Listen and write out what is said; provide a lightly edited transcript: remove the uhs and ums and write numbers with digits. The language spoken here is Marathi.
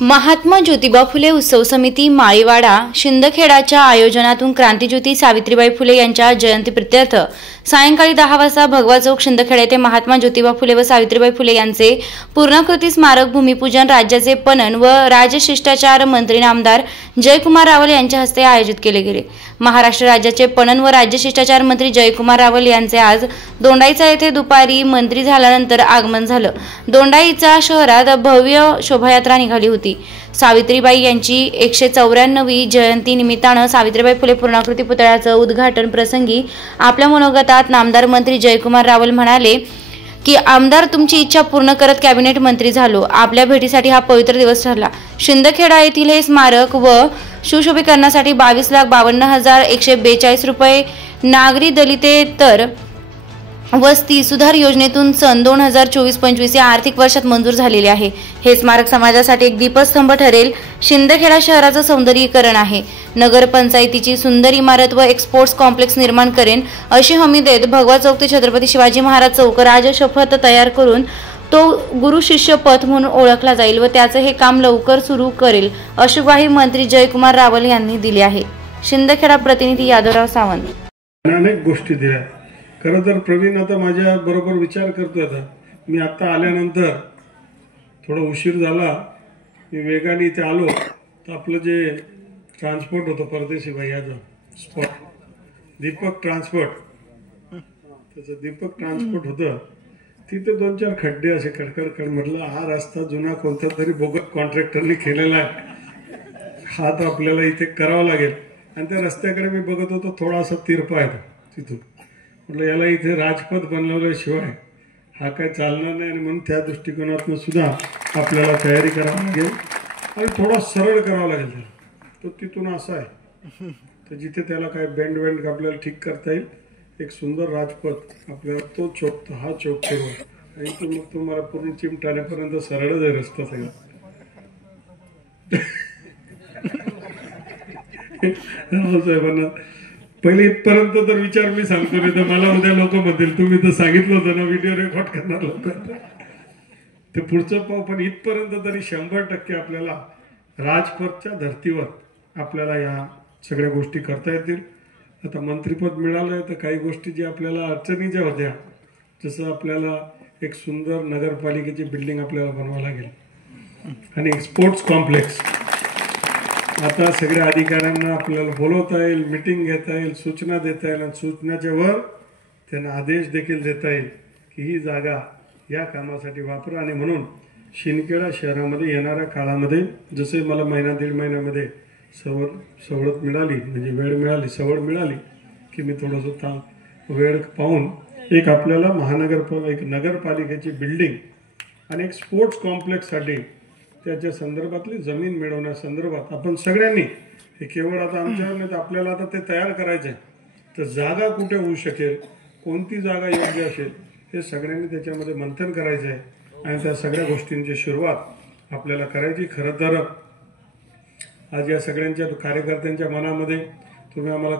महात्मा ज्योतिबा फुले उत्सव समिती माळीवाडा शिंदखेडाच्या आयोजनातून क्रांतिज्योती सावित्रीबाई फुले यांच्या जयंतीप्रीत्यर्थ सायंकाळी 10 वाजता भगवा चौक शिंदखेडा येथे महात्मा ज्योतिबा फुले व सावित्रीबाई फुले यांचे पूर्णाकृती स्मारक भूमिपूजन राज्याचे पणन व राजशिष्टाचार मंत्री आमदार जयकुमार रावल यांच्या हस्ते आयोजित केले गेले। महाराष्ट्र राज्याचे पणन व राजशिष्टाचार मंत्री जयकुमार रावल यांचे आज दोंडाईचा येथे दुपारी मंत्री झाल्यानंतर आगमन झालं। दोंडाईचा शहरात भव्य शोभायात्रा निघाली होती। सावित्रीबाई यांची 194वी जयंती निमित्तानं सावित्रीबाई फुले पूर्णाकृती पुतळ्याचं उद्घाटन प्रसंगी आपल्या मनोगतात नामदार मंत्री जयकुमार रावल म्हणाले की आमदार तुमची इच्छा पूर्ण करत कॅबिनेट मंत्री झालो। आपल्या भेटीसाठी हा पवित्र दिवस ठरला। शिंदखेडा येथील हे स्मारक व सुशोभीकरणासाठी 22,52,142 रुपये नागरी दलितेतर वस्ती सुधार योजनेतून सन 2024-25 या आर्थिक वर्षात मंजूर झालेले आहे। हे स्मारक समाजासाठी एक दीपस्तंभ ठरेल। शिंदखेडा शहराचं सौंदर्यीकरण आहे। नगर पंचायतीची सुंदर इमारत व एक्सपोर्ट्स कॉम्प्लेक्स निर्माण करेन अशी हमी देत भगवा चौक ते छत्रपती शिवाजी महाराज चौक राजशपथ तयार करून तो गुरु शिष्य पथ म्हणून ओळखला जाईल व त्याचं हे काम लवकर सुरू करेल अशी ग्वाही मंत्री जयकुमार रावल यांनी दिली आहे। शिंदखेडा प्रतिनिधी यादवराव सावंत। अनेक गोष्टी दिल्या। खरं तर प्रवीण आता माझ्या बरोबर विचार करतोय। आता मी आता आल्यानंतर थोडा उशीर झाला, मी वेगाने इथे आलो तर आपलं जे ट्रान्सपोर्ट होतं परदेशी भैयाचं स्पॉट दीपक ट्रान्सपोर्ट, त्याचं दीपक ट्रान्सपोर्ट होतं तिथे 2-4 खड्डे असे खडखड म्हटलं हा रस्ता जुना कोणता तरी बोगस कॉन्ट्रॅक्टरने केलेला आहे, हा तर आपल्याला इथे करावा लागेल। आणि त्या रस्त्याकडे मी बघत होतो थोडासा तिरपा आहे तिथून, म्हटलं याला इथे राजपथ बनवल्याशिवाय हा काय चालणार नाही। आणि म्हणून त्या दृष्टिकोनातून सुद्धा आपल्याला तयारी करावी लागेल आणि थोडा सरळ करावा लागेल। तो तिथून असा आहे तर जिथे त्याला काय बेंड आपल्याला ठीक करता येईल, एक सुंदर राजपथ आपल्याला तो चौक हा चौक करू आणि तो मग तुम्हाला पूर्ण चिमटाण्यापर्यंत सरळच आहे रस्ता सगळा। साहेबांना पहिले इथपर्यंत तर विचार मी सांगतो, नाही तर मला उद्या लोक म्हणतील तुम्ही तर सांगितलं होतं ना व्हिडिओ रेकॉर्ड करणार लोक, ते पुढचं पाहू। पण इथपर्यंत तरी 100% आपल्याला राजपथच्या धर्तीवर आपल्याला या सगळ्या गोष्टी करता येतील। आता मंत्रिपद मिळालंय तर काही गोष्टी जी आपल्याला अडचणीच्या होत्या, जसं आपल्याला एक सुंदर नगरपालिकेची बिल्डिंग आपल्याला बनवावी लागेल आणि स्पोर्ट्स कॉम्प्लेक्स आता सगळ्या अधिकाऱ्यांना आपल्याला बोलवता येईल, मीटिंग घेता येईल, सूचना देता येईल आणि सूचनाच्या वर त्यांना आदेश देखील देता येईल की ही जागा या कामासाठी वापरा। आणि म्हणून शिंदखेडा शहरामध्ये येणाऱ्या काळामध्ये जसे मला महिना 1.5 महिन्यामध्ये सवलत मिळाली, म्हणजे वेळ मिळाली, सवड मिळाली की मी थोडंसं वेळ पाहून एक आपल्याला एक नगरपालिकेची बिल्डिंग आणि एक स्पोर्ट्स कॉम्प्लेक्ससाठी त्याच्या संदर्भातली जमीन मिळवण्यासंदर्भात आपण सगळ्यांनी हे केवळ आता आमच्यावर नाही तर आपल्याला आता ते तयार करायचं आहे। तर जागा कुठे होऊ शकेल, कोणती जागा योग्य असेल हे सगळ्यांनी त्याच्यामध्ये मंथन करायचं आहे आणि त्या सगळ्या गोष्टींची सुरुवात आपल्याला करायची। खरं तर आज या सगळ्यांच्या कार्यकर्त्यांच्या मनामध्ये तुम्ही आम्हाला